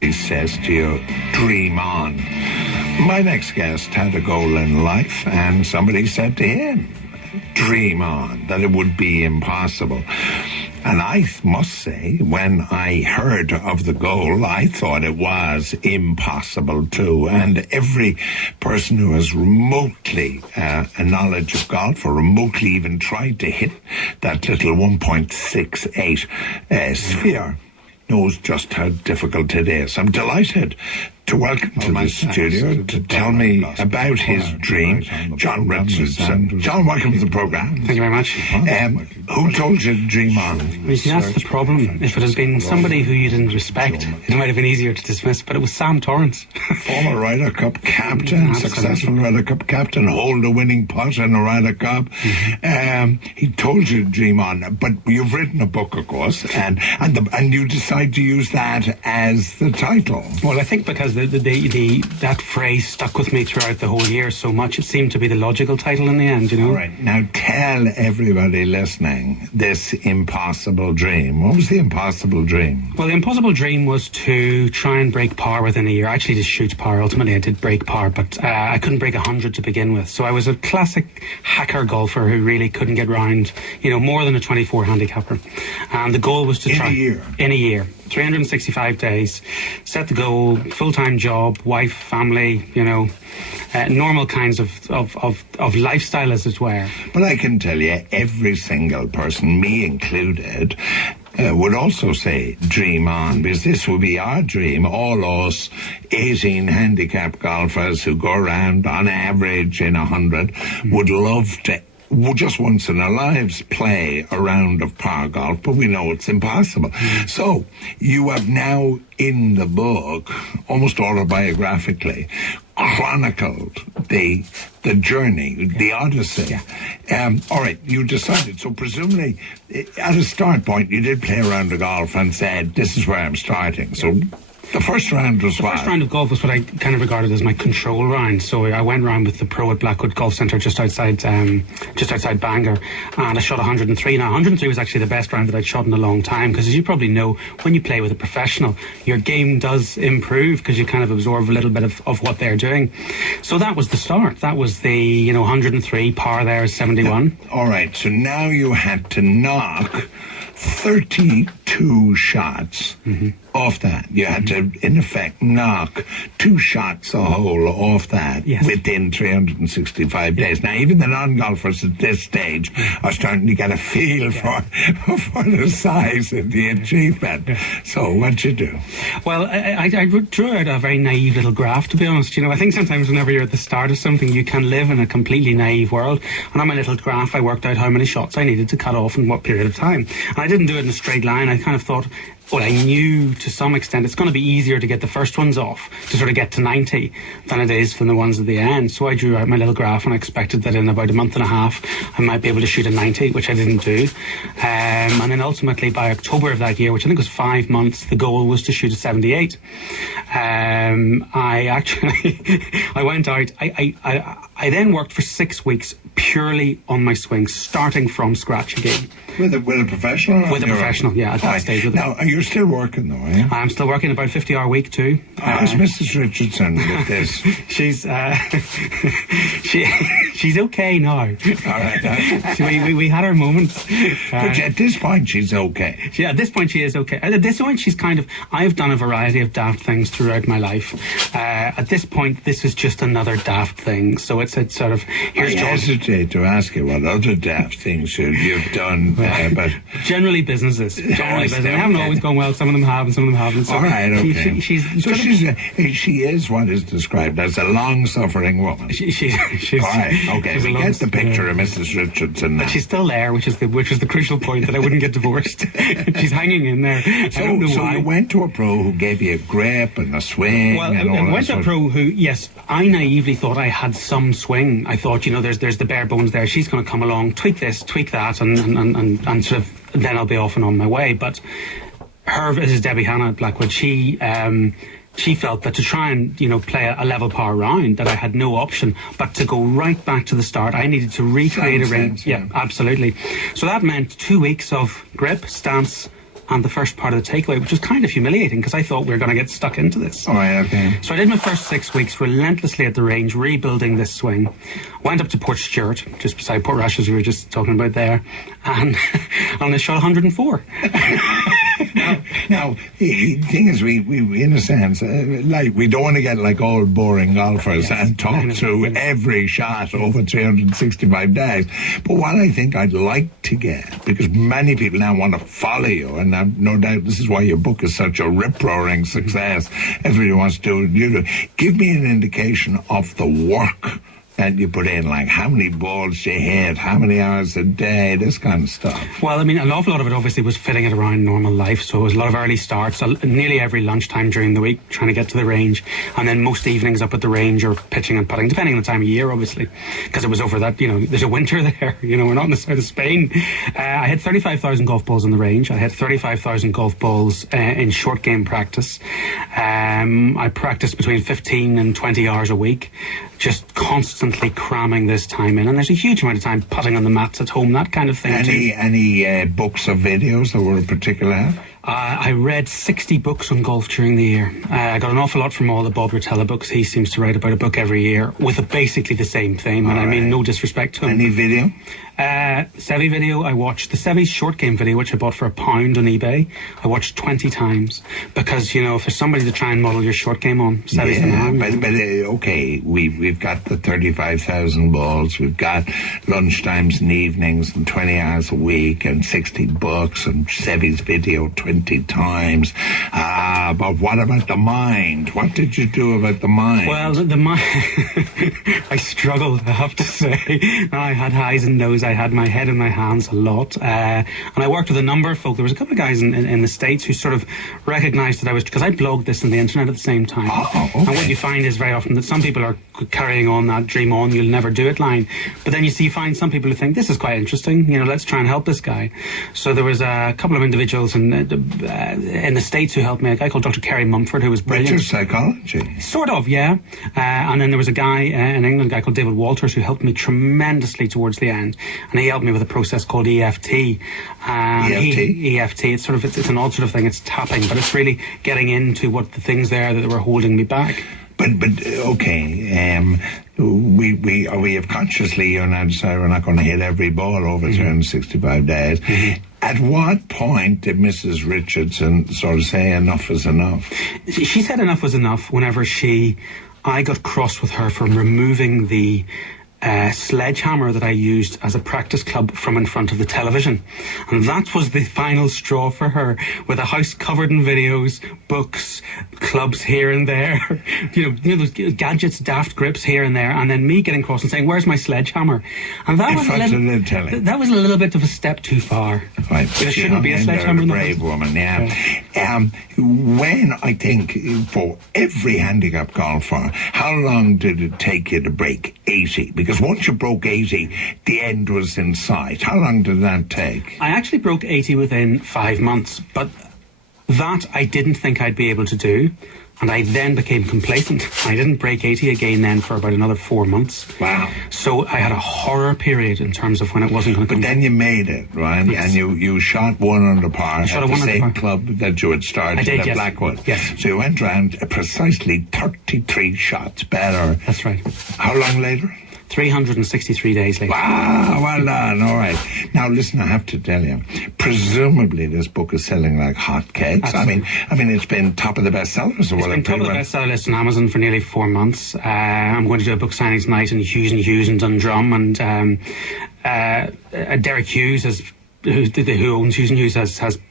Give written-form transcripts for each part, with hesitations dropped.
He says to you, dream on. My next guest had a goal in life, and somebody said to him, dream on, that it would be impossible. And I must say, when I heard of the goal, I thought it was impossible too. And every person who has remotely a knowledge of golf, or remotely even tried to hit that little 1.68 sphere, knows just how difficult it is. I'm delighted to welcome to the studio to tell me about his dream, John Richardson. John, welcome to the program. Thank you very much. Who told you to dream on? You see, that's the problem. If it had been somebody who you didn't respect, it might have been easier to dismiss, but it was Sam Torrance. Former Ryder Cup captain, successful Ryder Cup captain, hold a winning putt in a Ryder Cup. He told you to dream on, but you've written a book, of course, and you decide to use that as the title. Well, I think because that phrase stuck with me throughout the whole year so much, it seemed to be the logical title in the end, you know. All right, now tell everybody listening this impossible dream. What was the impossible dream? Well, the impossible dream was to try and break par within a year. I actually just shoot par. Ultimately, I did break par, but I couldn't break 100 to begin with. So I was a classic hacker golfer who really couldn't get round, more than a 24 handicapper. And the goal was to try... In a year. 365 days, set the goal, full-time job, wife, family, normal kinds of lifestyle, as it were. But I can tell you, every single person, me included, would also say dream on, because this would be our dream. All us 18 handicap golfers who go around on average in 100 would love to just once in our lives play a round of par golf, but we know it's impossible. So you have now in the book, almost autobiographically, chronicled the journey, the odyssey. All right, you decided. So presumably, at a start point, you did play a round of golf and said, this is where I'm starting. So the first round was what? The first round of golf was what I kind of regarded as my control round. So I went round with the pro at Blackwood Golf Centre just outside Bangor, and I shot 103. Now 103 was actually the best round that I'd shot in a long time, because as you probably know, when you play with a professional, your game does improve because you kind of absorb a little bit of what they're doing. So that was the start. That was the 103, par there is 71. All right, so now you had to knock 32 shots off that. You had to, in effect, knock 2 shots a hole off that within 365 days. Now, even the non-golfers at this stage are starting to get a feel for the size of the achievement. So, what'd you do? Well, I drew out a very naive little graph, to be honest. I think sometimes whenever you're at the start of something, you can live in a completely naive world. And on my little graph, I worked out how many shots I needed to cut off in what period of time. And I didn't do it in a straight line. I kind of thought, well, I knew to some extent it's going to be easier to get the first ones off, to sort of get to 90, than it is from the ones at the end. So I drew out my little graph, and I expected that in about a month and a half I might be able to shoot a 90, which I didn't do. And then ultimately by October of that year, which I think was 5 months, the goal was to shoot a 78. I went out, I then worked for 6 weeks purely on my swing, starting from scratch again. With a professional? With a professional, yeah, at that stage. Now, you're still working though, are you? I'm still working about 50-hour week too. How's Mrs. Richardson with this? She's okay now. All right. We had our moments. But at this point, she's okay. Yeah, at this point, she is okay. At this point, she's I've done a variety of daft things throughout my life. At this point, this is just another daft thing. So it's sort of... I hesitate to ask you what other daft things you've done, but... Generally businesses. They haven't always gone well. Some of them have and some of them haven't. So all right, okay. She is what is described as a long-suffering woman. She's all right, okay. We get the picture of Mrs. Richardson now. But she's still there, which is the crucial point, that I wouldn't get divorced. She's hanging in there. So you went to a pro who gave you a grip and a swing. Well, I went to a pro who, yes, I naively thought I had some swing. I thought, there's the bare bones there. She's going to come along, tweak this, tweak that, and sort of then I'll be off and on my way. But this is Debbie Hanna at Blackwood. She felt that to try and play a level par round, that I had no option but to go right back to the start. I needed to recreate a ring. Yeah, absolutely. So that meant 2 weeks of grip, stance, and the first part of the takeaway, which was kind of humiliating because I thought we were going to get stuck into this. All right, okay. So I did my first 6 weeks relentlessly at the range, rebuilding this swing. Went up to Port Stewart, just beside Port Rush, as we were just talking about there, and I shot 104. Now, the thing is, we in a sense, like, we don't want to get like old boring golfers and talk through every shot over 365 days. But what I think I'd like to get, because many people now want to follow you, and no doubt this is why your book is such a rip-roaring success. Everybody wants to do what you do. Give me an indication of the work that you put in, like how many balls you hit, how many hours a day, this kind of stuff. Well, I mean, an awful lot of it obviously was fitting it around normal life, so it was a lot of early starts, nearly every lunchtime during the week, trying to get to the range, and then most evenings up at the range or pitching and putting, depending on the time of year, obviously, because it was over that, there's a winter there, we're not in the south of Spain. I had 35,000 golf balls on the range. I had 35,000 golf balls in short game practice. I practiced between 15 and 20 hours a week, just constantly cramming this time in, and there's a huge amount of time putting on the mats at home, that kind of thing. Any books or videos that were a particular help? I read 60 books on golf during the year. I got an awful lot from all the Bob Rotella books. He seems to write about a book every year with basically the same theme, and I mean no disrespect to him. Any video? Sevi video, I watched the Sevi short game video, which I bought for £1 on eBay. I watched 20 times because, if there's somebody to try and model your short game on, Sevi's the man. But okay, we've got the 35,000 balls, we've got lunchtimes and evenings and 20 hours a week and 60 books and Sevi's video 20 times. But what about the mind? What did you do about the mind? Well, the mind, I struggled, I have to say. I had highs and lows. I had my head in my hands a lot, and I worked with a number of folk. There was a couple of guys in the States who sort of recognised that I was, because I blogged this on the internet at the same time. Okay. And what you find is very often that some people are carrying on that dream on, you'll never do it line, but then you find some people who think this is quite interesting, let's try and help this guy. So there was a couple of individuals in the States who helped me, a guy called Dr. Kerry Mumford, who was brilliant. Which is psychology. Sort of, yeah. And then there was a guy in England, a guy called David Walters, who helped me tremendously towards the end. And he helped me with a process called EFT. EFT, it's an odd sort of thing, it's tapping, but it's really getting into what the things there that were holding me back. But okay, we have consciously, you and I decided we're not going to hit every ball over 365 days. Mm-hmm. At what point did Mrs. Richardson sort of say enough is enough? She said enough was enough whenever I got cross with her for removing the sledgehammer that I used as a practice club from in front of the television, and that was the final straw for her, with a house covered in videos, books, clubs here and there, those gadgets, daft grips here and there, and then me getting cross and saying, "Where's my sledgehammer?" And that was a little bit of a step too far. Right, there shouldn't be a sledgehammer. A brave woman, yeah. When I think for every handicap golfer, how long did it take you to break 80? Because once you broke 80, the end was in sight. How long did that take? I actually broke 80 within 5 months, but that I didn't think I'd be able to do, and I then became complacent. I didn't break 80 again then for about another 4 months. Wow. So I had a horror period in terms of when it wasn't going to come. But then you made it, right? Yes. And you shot one under par at the same club that you had started at Blackwood. Yes. So you went around precisely 33 shots better. That's right. How long later? 363 days later. Wow, well done. All right. Now, listen, I have to tell you, presumably this book is selling like hotcakes. Absolutely. I mean, it's been top of the bestsellers. It's been top of the bestseller list on Amazon for nearly 4 months. I'm going to do a book signings night in Hughes and Dundrum, and Derek Hughes who owns Hughes and Hughes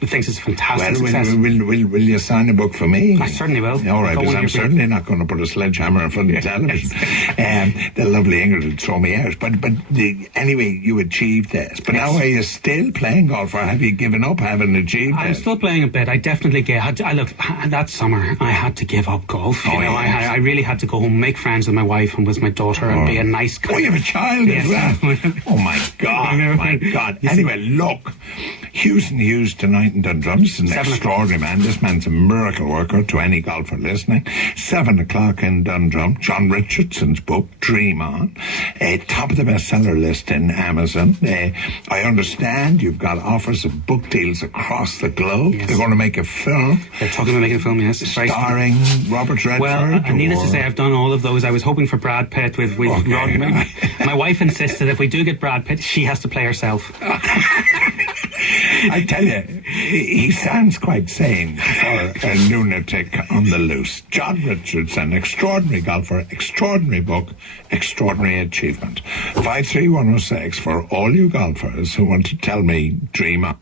thinks it's a fantastic success. Will you sign a book for me? I certainly will. All right, because I'm certainly not going to put a sledgehammer in front of the television. The lovely Ingrid would throw me out. But anyway, you achieved this. But now are you still playing golf, or have you given up having achieved I'm this? still playing a bit. I definitely that summer I had to give up golf. I really had to go home, make friends with my wife and with my daughter, and be a nice guy. Oh, you have a child as well? Oh, my God. My God. Anyway, look, Hughes and Hughes tonight. night in Dundrum. He's an 7 extraordinary man. This man's a miracle worker to any golfer listening. 7 o'clock in Dundrum. John Richardson's book, Dream On. Top of the bestseller list in Amazon. I understand you've got offers of book deals across the globe. Yes. They're going to make a film. They're talking about making a film, yes. Starring Robert Redford. Well, needless to say, I've done all of those. I was hoping for Brad Pitt with Okay. Rodman. My wife insisted if we do get Brad Pitt, she has to play herself. I tell you, he sounds quite sane for a lunatic on the loose. John Richardson, extraordinary golfer, extraordinary book, extraordinary achievement. 53106 for all you golfers who want to tell me, dream on.